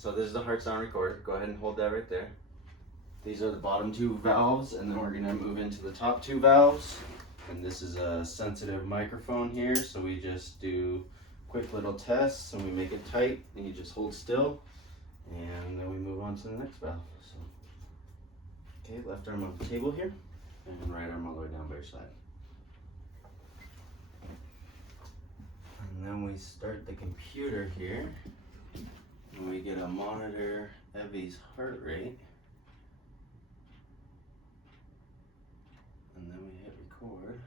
So this is the heart sound recorder. Go ahead and hold that right there. These are the bottom two valves, and then we're gonna move into the top two valves. And this is a sensitive microphone here, so we just do quick little tests and we make it tight, and you just hold still, and then we move on to the next valve. So, okay, left arm on the table here, and right arm all the way down by your side. And then we start the computer here, and we get a monitor Evie's heart rate. And then we hit record.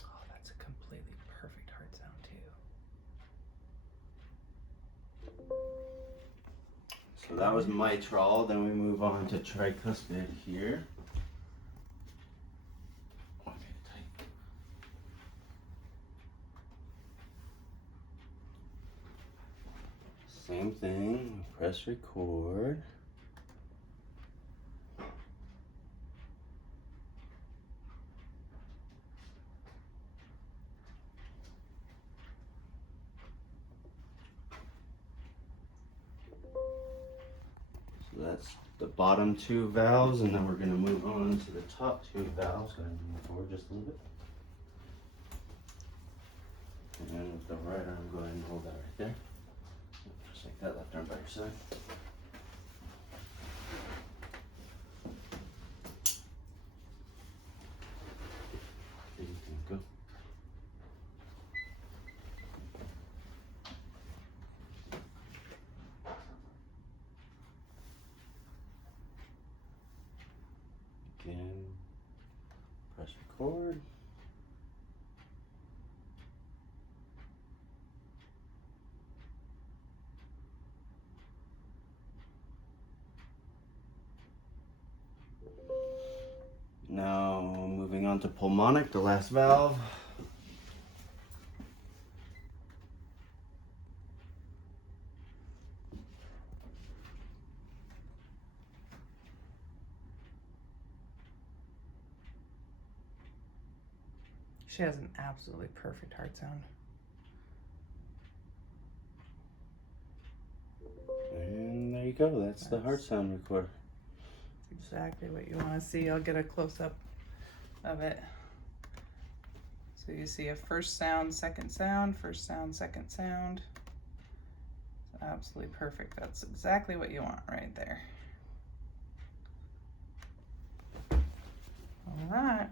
Oh, that's a completely perfect heart sound too. So that was mitral. Then we move on to tricuspid here. Okay, tight. Same thing. Press record. So that's the bottom two valves, and then we're going to move on to the top two valves. Go ahead and move forward just a little bit. And then with the right arm, go ahead and hold that right there. Just like that, left arm by your side. Okay, you can go. Again, press record. Now moving on to pulmonic, the last valve. She has an absolutely perfect heart sound. And there you go, that's the heart sound recorder. Exactly what you want to see. I'll get a close-up of it. So you see a first sound, second sound, first sound, second sound. It's absolutely perfect. That's exactly what you want right there. All right.